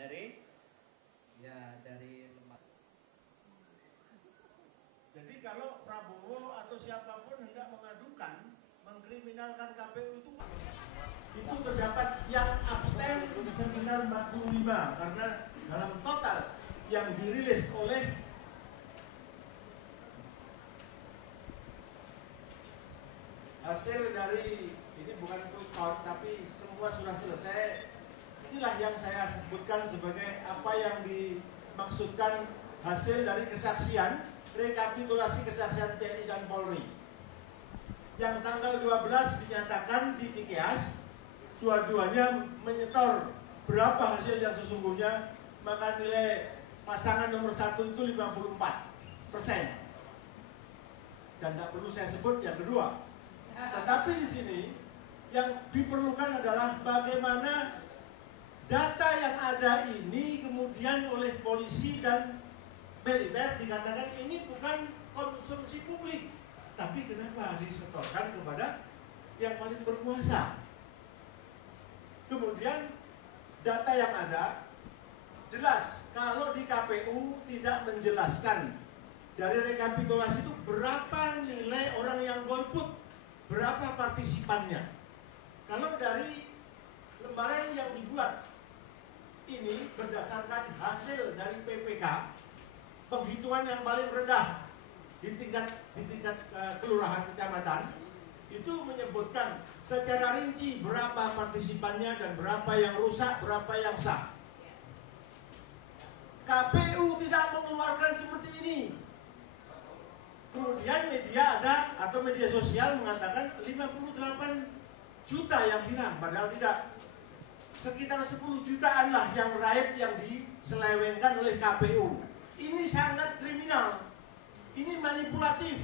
Dari? Ya, dari lembaga. Jadi kalau Prabowo atau siapapun hendak mengadukan, mengkriminalkan KPU itu terdapat yang abstain sekitar 45, karena dalam total yang dirilis oleh hasil dari, ini bukan quick count tapi semua sudah selesai. Inilah yang saya sebutkan sebagai apa yang dimaksudkan hasil dari kesaksian, rekapitulasi kesaksian TNI dan Polri. Yang tanggal 12 dinyatakan di Cikeas, dua-duanya menyetor berapa hasil yang sesungguhnya, maka nilai pasangan nomor 1 itu 54%. Dan tidak perlu saya sebut yang kedua. Tetapi di sini yang diperlukan adalah bagaimana data yang ada ini kemudian oleh polisi dan militer dikatakan ini bukan konsumsi publik, tapi kenapa disetorkan kepada yang paling berkuasa. Kemudian data yang ada jelas kalau di KPU tidak menjelaskan dari rekapitulasi itu berapa nilai orang yang golput, berapa partisipannya. Kalau dari lembaran yang dibuat ini berdasarkan hasil dari PPK, penghitungan yang paling rendah di tingkat kelurahan kecamatan itu menyebutkan secara rinci berapa partisipannya dan berapa yang rusak, berapa yang sah. KPU tidak mengeluarkan seperti ini. Kemudian media ada atau media sosial mengatakan 58 juta yang hilang, padahal tidak. Sekitar 10 jutaan lah yang raib yang diselewengkan oleh KPU. Ini sangat kriminal. Ini manipulatif.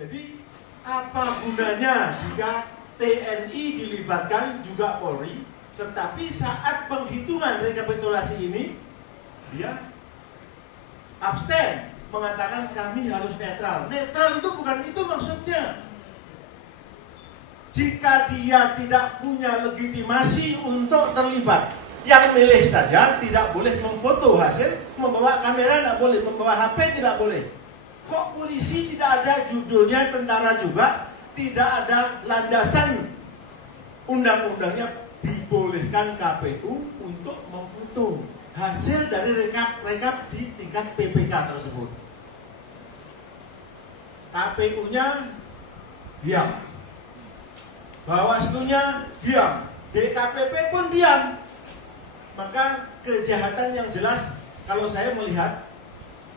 Jadi apa gunanya jika TNI dilibatkan juga Polri, tetapi saat penghitungan rekapitulasi ini dia abstain, mengatakan kami harus netral. Netral itu bukan itu maksudnya. Jika dia tidak punya legitimasi untuk terlibat, yang milih saja tidak boleh memfoto hasil, membawa kamera tidak boleh, membawa HP tidak boleh. Kok polisi tidak ada judulnya tentara juga, tidak ada landasan undang-undangnya dibolehkan KPU untuk memfoto hasil dari rekap di tingkat PPK tersebut. KPU-nya diam, Bawaslu-nya diam, DKPP pun diam. Maka kejahatan yang jelas, kalau saya melihat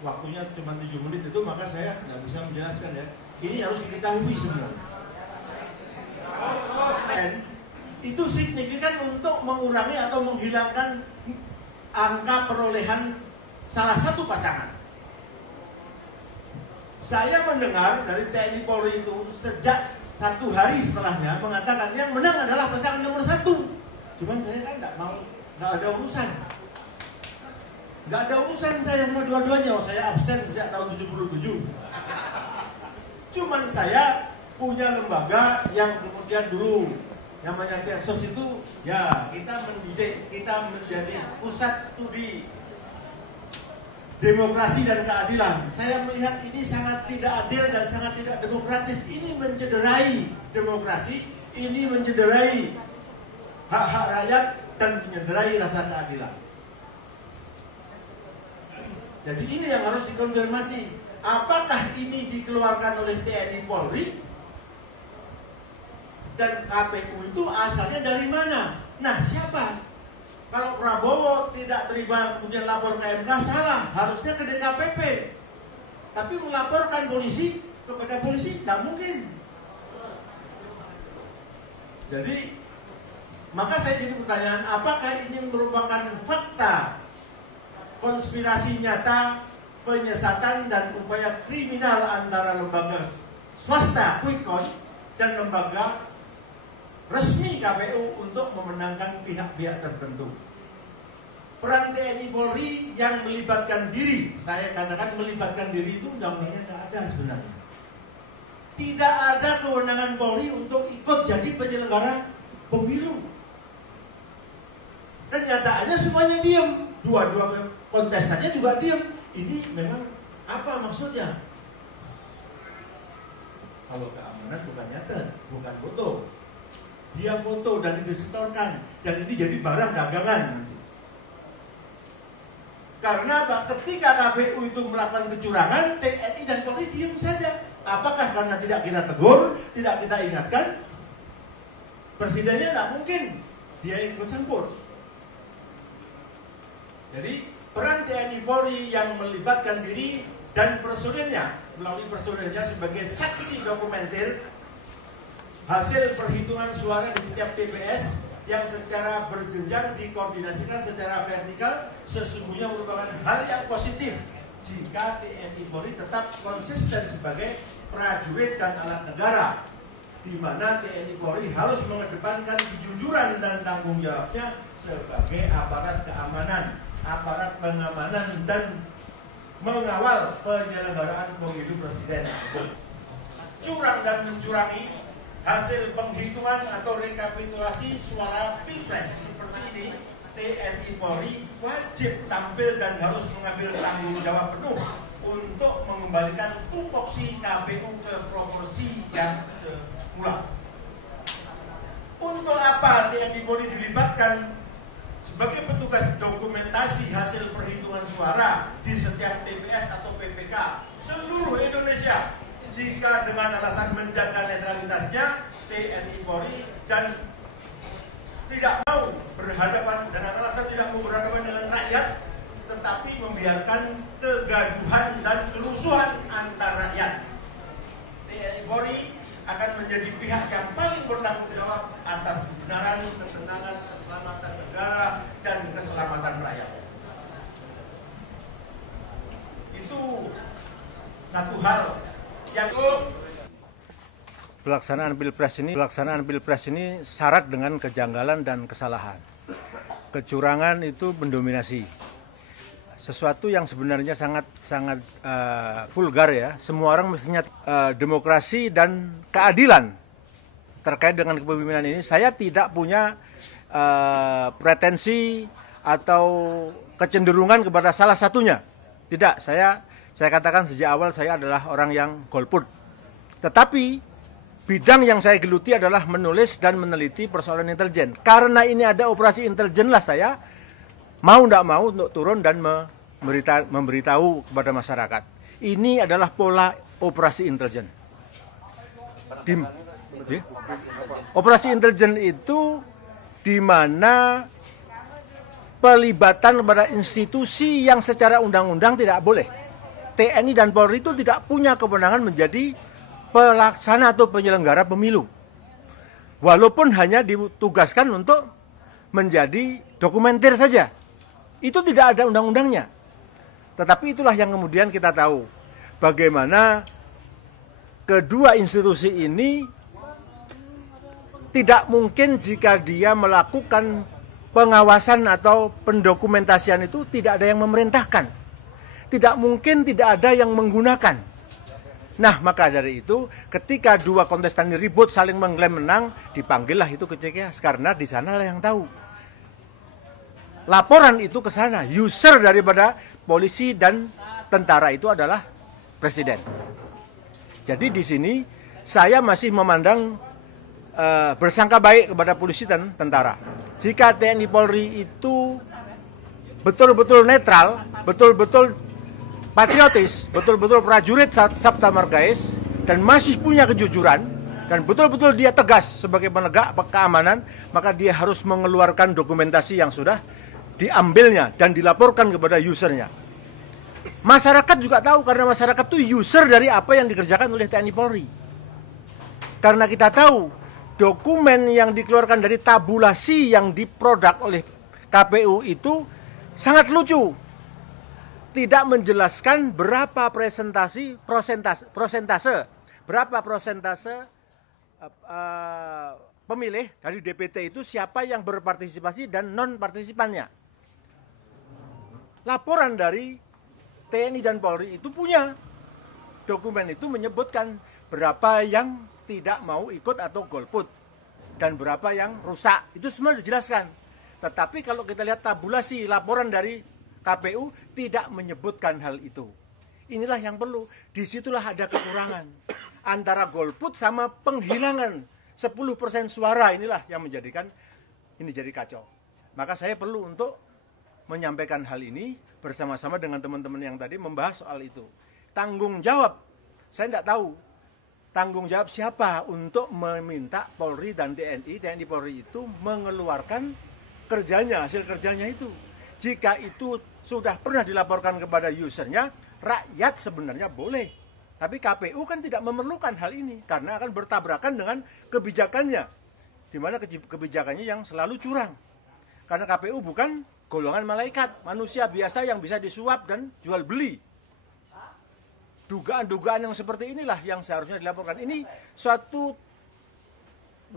waktunya cuma 7 menit itu, maka saya nggak bisa menjelaskan ya. Ini harus diketahui semua. Dan itu signifikan untuk mengurangi atau menghilangkan angka perolehan salah satu pasangan. Saya mendengar dari TNI Polri itu sejak 1 hari setelahnya mengatakan yang menang adalah pasangan nomor 1. Cuman saya kan nggak ada urusan. Nggak ada urusan saya sama dua-duanya. Saya abstain sejak tahun 77. Cuman saya punya lembaga yang kemudian dulu namanya Cetsos itu, ya kita mendidik, kita menjadi pusat studi demokrasi dan keadilan. Saya melihat ini sangat tidak adil dan sangat tidak demokratis. Ini mencederai demokrasi, ini mencederai hak-hak rakyat dan mencederai rasa keadilan. Jadi ini yang harus dikonfirmasi. Apakah ini dikeluarkan oleh TNI Polri dan KPU itu asalnya dari mana? Nah, siapa? Kalau Prabowo tidak terima kemudian lapor ke MK, salah. Harusnya ke DKPP. Tapi melaporkan polisi kepada polisi, tidak mungkin. Jadi, maka saya jadi pertanyaan, apakah ini merupakan fakta konspirasi nyata, penyesatan dan upaya kriminal antara lembaga swasta quick count dan lembaga resmi KPU untuk memenangkan pihak-pihak tertentu. Peran TNI Polri yang melibatkan diri, saya katakan melibatkan diri itu undang-undangnya tidak ada sebenarnya. Tidak ada kewenangan Polri untuk ikut jadi penyelenggara pemilu. Kenyataannya semuanya diem, dua-dua kontestannya juga diem. Ini memang apa maksudnya? Kalau keamanan bukan nyata, bukan foto. Dia foto dan disetorkan, dan ini jadi barang dagangan nanti. Karena apa? Ketika KPU itu melakukan kecurangan, TNI dan Polri diam saja. Apakah karena tidak kita tegur, tidak kita ingatkan? Presidennya tidak mungkin dia ikut campur. Jadi peran TNI Polri yang melibatkan diri dan personilnya, melalui personilnya sebagai saksi dokumenter hasil perhitungan suara di setiap TPS yang secara berjenjang dikoordinasikan secara vertikal, sesungguhnya merupakan hal yang positif jika TNI Polri tetap konsisten sebagai prajurit dan alat negara, di mana TNI Polri harus mengedepankan kejujuran dan tanggung jawabnya sebagai aparat keamanan, aparat pengamanan dan mengawal penyelenggaraan pemilu presiden. Curang dan mencurangi hasil penghitungan atau rekapitulasi suara Pilpres seperti ini, TNI Polri wajib tampil dan harus mengambil tanggung jawab penuh untuk mengembalikan tupoksi KPU ke proporsi yang semula. Untuk apa TNI Polri dilibatkan sebagai petugas dokumentasi hasil perhitungan suara di setiap TPS atau PPK seluruh Indonesia? Jika dengan alasan menjaga netralitasnya, TNI Polri dan tidak mau berhadapan dengan alasan tidak mau berhadapan dengan rakyat, tetapi membiarkan kegaduhan dan kerusuhan antar rakyat. TNI Polri akan menjadi pihak yang paling bertanggung jawab atas kebenaran, ketenangan, keselamatan negara dan keselamatan rakyat. Itu satu hal. Pelaksanaan Pilpres ini syarat dengan kejanggalan dan kesalahan. Kecurangan itu mendominasi. Sesuatu yang sebenarnya sangat vulgar ya. Semua orang mestinya demokrasi dan keadilan terkait dengan kepemimpinan ini. Saya tidak punya pretensi atau kecenderungan kepada salah satunya. Tidak, saya katakan sejak awal saya adalah orang yang golput. Tetapi bidang yang saya geluti adalah menulis dan meneliti persoalan intelijen. Karena ini ada operasi intelijen lah saya mau tidak mau untuk turun dan memberitahu kepada masyarakat. Ini adalah pola operasi intelijen. Operasi intelijen itu di mana pelibatan kepada institusi yang secara undang-undang tidak boleh. TNI dan Polri itu tidak punya kewenangan menjadi pelaksana atau penyelenggara pemilu. Walaupun hanya ditugaskan untuk menjadi dokumenter saja. Itu tidak ada undang-undangnya. Tetapi itulah yang kemudian kita tahu. Bagaimana kedua institusi ini tidak mungkin jika dia melakukan pengawasan atau pendokumentasian itu tidak ada yang memerintahkan. Tidak mungkin tidak ada yang menggunakan. Nah, maka dari itu ketika dua kontestan ini ribut saling mengklaim menang, dipanggillah itu ke CKS karena di sanalah yang tahu. Laporan itu ke sana, user daripada polisi dan tentara itu adalah presiden. Jadi di sini saya masih memandang bersangka baik kepada polisi dan tentara. Jika TNI Polri itu betul-betul netral, betul-betul patriotis, betul-betul prajurit Sabta Margais dan masih punya kejujuran dan betul-betul dia tegas sebagai penegak keamanan, maka dia harus mengeluarkan dokumentasi yang sudah diambilnya dan dilaporkan kepada usernya. Masyarakat juga tahu karena masyarakat itu user dari apa yang dikerjakan oleh TNI Polri. Karena kita tahu dokumen yang dikeluarkan dari tabulasi yang diproduk oleh KPU itu sangat lucu. Tidak menjelaskan berapa persentase pemilih dari DPT itu siapa yang berpartisipasi dan non partisipannya. Laporan dari TNI dan Polri itu punya dokumen itu menyebutkan berapa yang tidak mau ikut atau golput dan berapa yang rusak, itu semua dijelaskan. Tetapi kalau kita lihat tabulasi laporan dari KPU tidak menyebutkan hal itu. Inilah yang perlu. Disitulah ada kekurangan. Antara golput sama penghilangan 10% suara, inilah yang menjadikan ini jadi kacau. Maka saya perlu untuk menyampaikan hal ini bersama-sama dengan teman-teman yang tadi membahas soal itu. Tanggung jawab, saya tidak tahu tanggung jawab siapa untuk meminta Polri dan TNI Polri itu mengeluarkan kerjanya, hasil kerjanya itu. Jika itu sudah pernah dilaporkan kepada usernya, rakyat sebenarnya boleh. Tapi KPU kan tidak memerlukan hal ini karena akan bertabrakan dengan kebijakannya. Di mana kebijakannya yang selalu curang. Karena KPU bukan golongan malaikat, manusia biasa yang bisa disuap dan jual beli. Dugaan-dugaan yang seperti inilah yang seharusnya dilaporkan. Ini suatu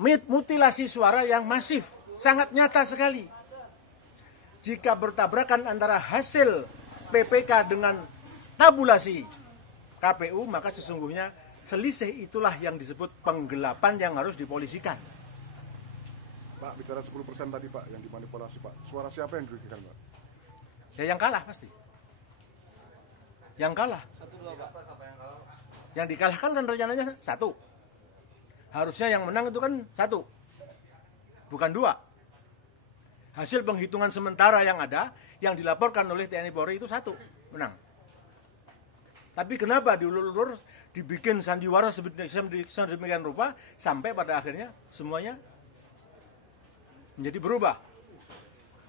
mutilasi suara yang masif, sangat nyata sekali. Jika bertabrakan antara hasil PPK dengan tabulasi KPU, maka sesungguhnya selisih itulah yang disebut penggelapan yang harus dipolisikan. Pak, bicara 10% tadi Pak, yang dimanipulasi Pak. Suara siapa yang dirugikan Pak? Ya yang kalah pasti. Yang kalah. Yang dikalahkan kan rencananya 1. Harusnya yang menang itu kan 1. Bukan 2. Hasil penghitungan sementara yang ada, yang dilaporkan oleh TNI Polri itu 1, menang. Tapi kenapa diulur-ulur, dibikin sandiwara sedemikian rupa, sampai pada akhirnya semuanya menjadi berubah.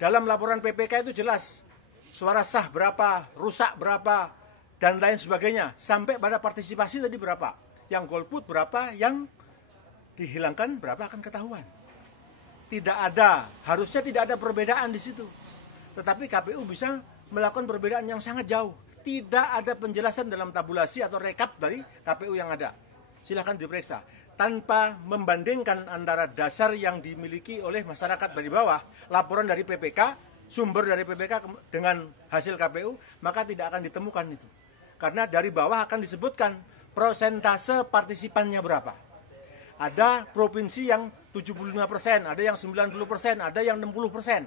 Dalam laporan PPK itu jelas, suara sah berapa, rusak berapa, dan lain sebagainya. Sampai pada partisipasi tadi berapa, yang golput berapa, yang dihilangkan berapa akan ketahuan. Tidak ada, harusnya tidak ada perbedaan di situ. Tetapi KPU bisa melakukan perbedaan yang sangat jauh. Tidak ada penjelasan dalam tabulasi atau rekap dari KPU yang ada. Silahkan diperiksa. Tanpa membandingkan antara dasar yang dimiliki oleh masyarakat dari bawah, laporan dari PPK, sumber dari PPK dengan hasil KPU, maka tidak akan ditemukan itu. Karena dari bawah akan disebutkan prosentase partisipannya berapa. Ada provinsi yang 75%, ada yang 90%, ada yang 60%.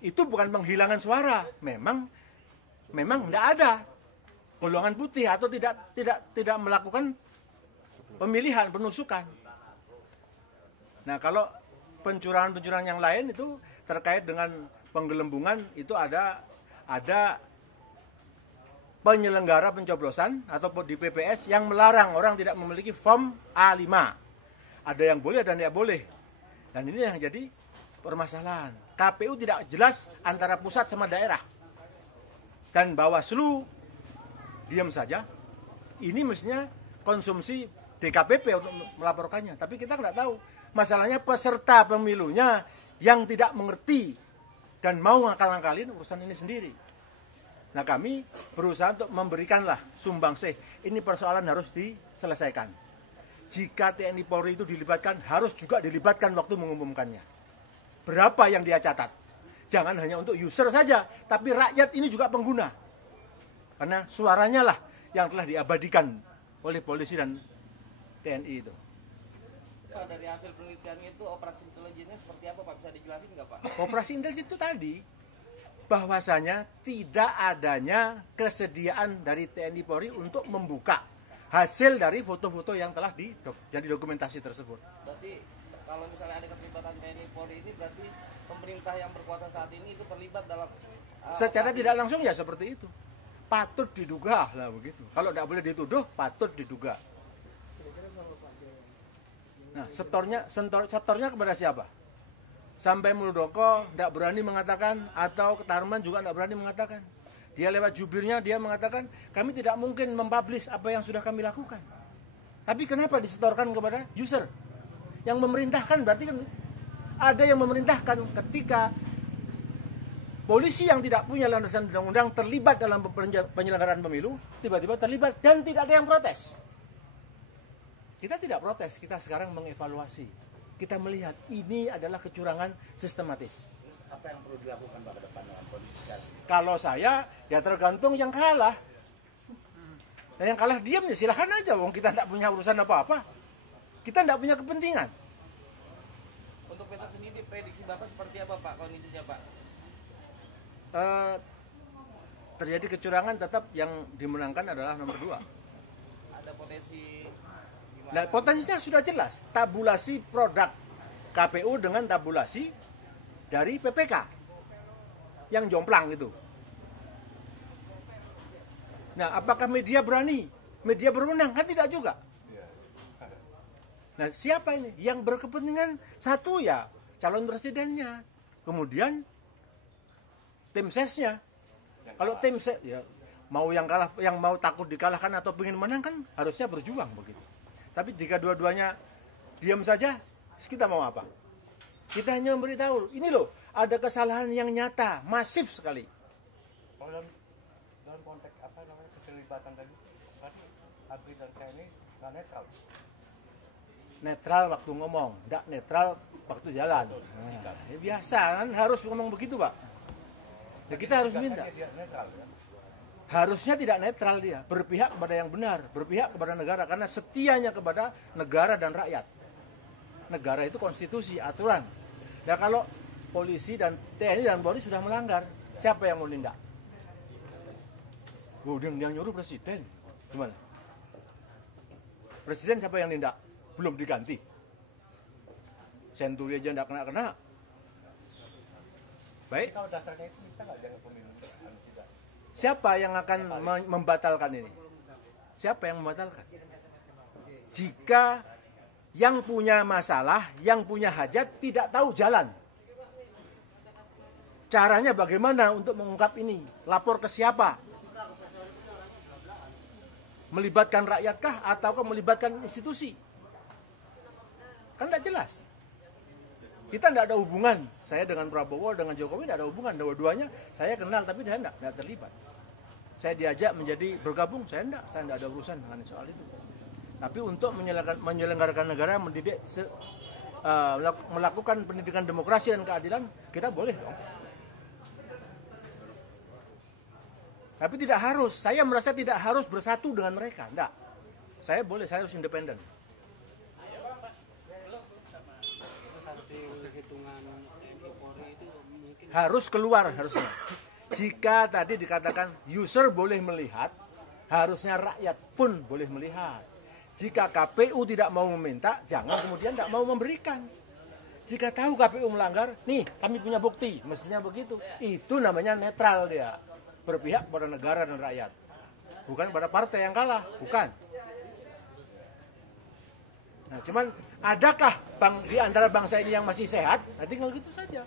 Itu bukan penghilangan suara, memang tidak ada golongan putih atau tidak melakukan pemilihan, penusukan. Nah, kalau pencurangan-pencurangan yang lain itu terkait dengan penggelembungan, itu ada penyelenggara pencoblosan atau di PPS yang melarang orang tidak memiliki form A5. Ada yang boleh dan tidak boleh. Dan ini yang jadi permasalahan. KPU tidak jelas antara pusat sama daerah. Dan Bawaslu diam saja. Ini mestinya konsumsi DKPP untuk melaporkannya. Tapi kita nggak tahu. Masalahnya peserta pemilunya yang tidak mengerti dan mau ngakal-ngakalin urusan ini sendiri. Nah, kami berusaha untuk memberikanlah sumbangsih. Ini persoalan harus diselesaikan. Jika TNI Polri itu dilibatkan, harus juga dilibatkan waktu mengumumkannya. Berapa yang dia catat? Jangan hanya untuk user saja, tapi rakyat ini juga pengguna. Karena suaranya lah yang telah diabadikan oleh polisi dan TNI itu. Pak, dari hasil penelitiannya itu operasi intelijennya seperti apa Pak? Bisa dijelasin nggak Pak? Operasi intelijen itu tadi, bahwasanya tidak adanya kesediaan dari TNI Polri untuk membuka hasil dari foto-foto yang telah jadi dokumentasi tersebut. Berarti kalau misalnya ada keterlibatan TNI Polri ini berarti pemerintah yang berkuasa saat ini itu terlibat dalam secara tidak langsung ya seperti itu. Patut diduga lah begitu. Kalau tidak boleh dituduh, patut diduga. Nah, setornya kepada siapa? Sampai Muldoko tidak berani mengatakan, atau Tarman juga tidak berani mengatakan. Dia lewat jubirnya, dia mengatakan, kami tidak mungkin mempublish apa yang sudah kami lakukan. Tapi kenapa disetorkan kepada user? Yang memerintahkan berarti kan ada yang memerintahkan. Ketika polisi yang tidak punya landasan undang-undang terlibat dalam penyelenggaraan pemilu, tiba-tiba terlibat dan tidak ada yang protes. Kita tidak protes, kita sekarang mengevaluasi. Kita melihat ini adalah kecurangan sistematis. Apa yang perlu dilakukan Pak ke depan dengan kondisi sekarang? Kalau saya, ya tergantung yang kalah. Dan yang kalah diam ya silahkan aja, wong kita tidak punya urusan apa-apa. Kita tidak punya kepentingan. Untuk besok sendiri ini prediksi Bapak seperti apa Pak kondisinya Pak? Terjadi kecurangan, tetap yang dimenangkan adalah nomor 2. Ada potensi gimana? Nah, potensinya sudah jelas. Tabulasi produk KPU dengan tabulasi dari PPK yang jomplang itu. Nah, apakah media berani? Media berwenang? Kan tidak juga. Nah, siapa ini? Yang berkepentingan satu ya calon presidennya, kemudian tim sesnya. Kalau tim ses ya mau yang kalah, yang mau takut dikalahkan atau ingin menang kan harusnya berjuang begitu. Tapi jika dua-duanya diam saja, kita mau apa? Kita hanya memberitahu, ini loh ada kesalahan yang nyata, masif sekali. Dalam konteks apa namanya keterlibatan tadi ABRI dan TNI nggak netral. Netral waktu ngomong, tidak netral waktu jalan. Nah, ya biasa kan harus ngomong begitu Pak. Ya kita harus minta. Dia netral, ya? Harusnya tidak netral dia, berpihak kepada yang benar, berpihak kepada negara, karena setianya kepada negara dan rakyat. Negara itu konstitusi, aturan. Nah kalau polisi dan TNI dan Polri sudah melanggar, siapa yang mau nindak? Yang nyuruh presiden, gimana? Presiden siapa yang nindak? Belum diganti. Senturi aja tidak kena-kena. Baik. Kalau dasarnya itu bisa nggak jangan pemilu tidak? Siapa yang akan membatalkan ini? Siapa yang membatalkan? Jika yang punya masalah, yang punya hajat tidak tahu jalan. Caranya bagaimana untuk mengungkap ini? Lapor ke siapa? Melibatkan rakyatkah ataukah melibatkan institusi? Kan tidak jelas. Kita tidak ada hubungan. Saya dengan Prabowo, dengan Jokowi tidak ada hubungan. Dua-duanya saya kenal, tapi saya tidak terlibat. Saya diajak menjadi bergabung, saya tidak ada urusan dengan soal itu. Tapi untuk menyelenggarakan negara, mendidik, melakukan pendidikan demokrasi dan keadilan, kita boleh dong. Tapi tidak harus. Saya merasa tidak harus bersatu dengan mereka. Tidak. Saya boleh, saya harus independen. Harus keluar harusnya. Jika tadi dikatakan user boleh melihat, harusnya rakyat pun boleh melihat. Jika KPU tidak mau meminta, jangan kemudian tidak mau memberikan. Jika tahu KPU melanggar, nih kami punya bukti, mestinya begitu. Itu namanya netral dia, berpihak pada negara dan rakyat, bukan pada partai yang kalah, bukan. Nah, cuman adakah di antara bangsa ini yang masih sehat? Nah, tinggal gitu saja.